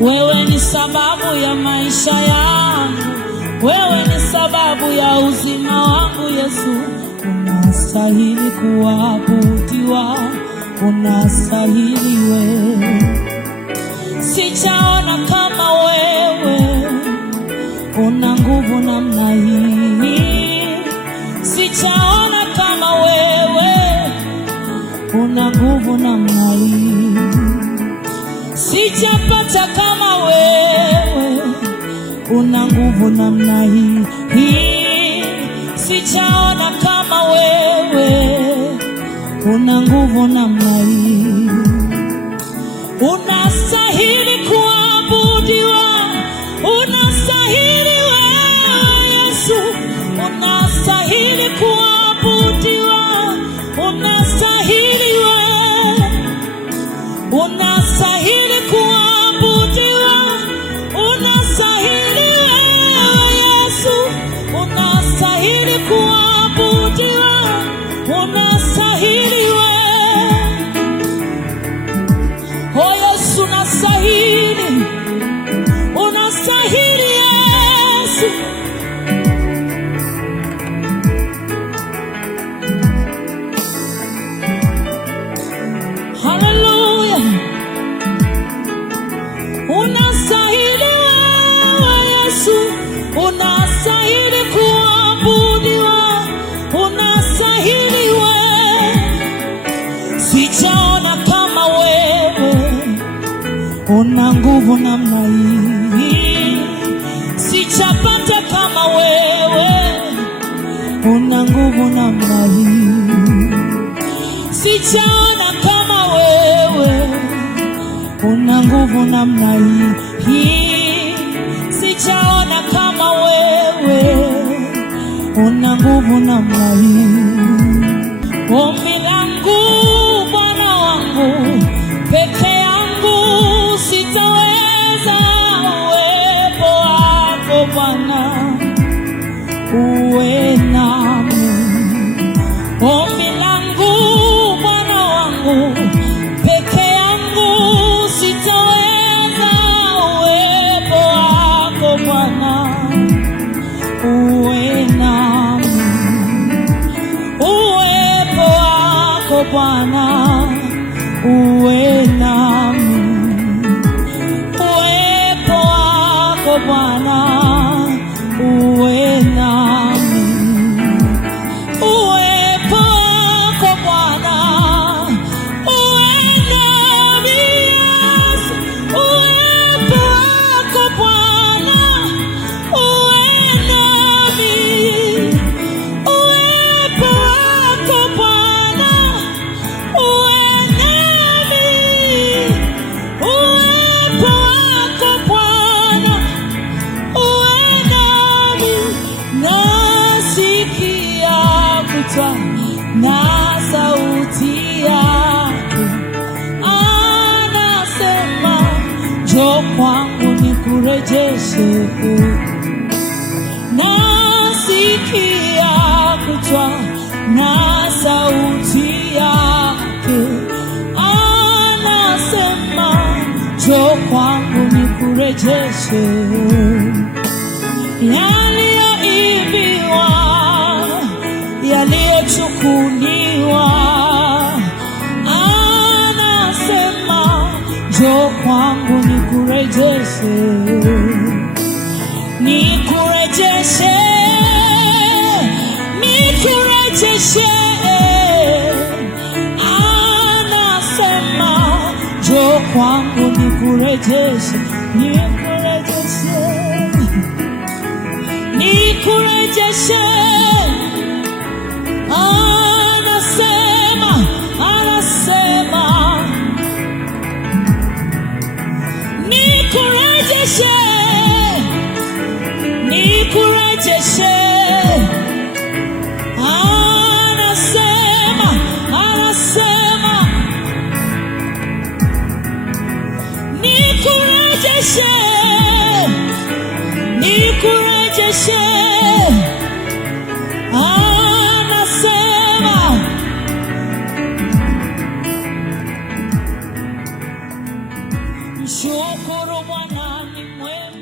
Wewe ni sababu ya maisha yangu, wewe ni sababu ya uzima wangu. Yesu, unastahili kuabudiwa, unastahili wewe. Sijaona kama wewe una nguvu namna hii, sijaona kama wewe una nguvu namna hii, sijapata kama wewe una nguvu namna hii, sijaona kama wewe una nguvu namna hii. Unastahili kuabudiwa, unastahili wewe Yesu, unastahili kuabudiwa, unastahili wewe, unastahili kuabudiwa, unastahili wewe Yesu, unastahili kuabudiwa, unastahili wewe. Oh Yesu, unastahili, unastahili Yesu. Hallelujah. Unastahili wewe Yesu, unastahili kuabudiwa, unastahili wewe. Sijaona kama wewe una nguvu namna hii, sijapata kama wewe una nguvu namna hii, sijaona kama wewe una nguvu namna hii, sijaona kama wewe una nguvu namna hii. Ombi langu Bwana wangu, peke yangu sitaweza, uwepo wako Bwana uwe nami. Ombi langu Bwana wangu, peke yangu sitaweza, uwepo wako Bwana uwe nami. Uwepo wako Bwana uwe nami, uwepo wako Bwana uwe nami, uwepo wako Bwana uwe nami. Yesu, uwepo wako Bwana uwe nami, uwepo wako Bwana uwe nami, uwepo wako Bwana uwe nami. Nasikia kuitwa na sauti yake, anasema njoo kwangu nikurejeshe. Nasikia kuitwa na sauti yake, anasema njoo kwangu nikurejeshe. Yaliyoibiwa, yaliyochukuliwa, anasema njoo kwangu nikurejeshe, nikurejeshe, nikurejeshe. Anasema njoo kwangu nikurejeshe, nikurejeshe, nikurejeshe. Anasema, anasema nikurejeshe, nikurejeshe. Anasema, anasema nikurejeshe, nikurejeshe. Anasema sure. Shukuru Bwana ni mwema.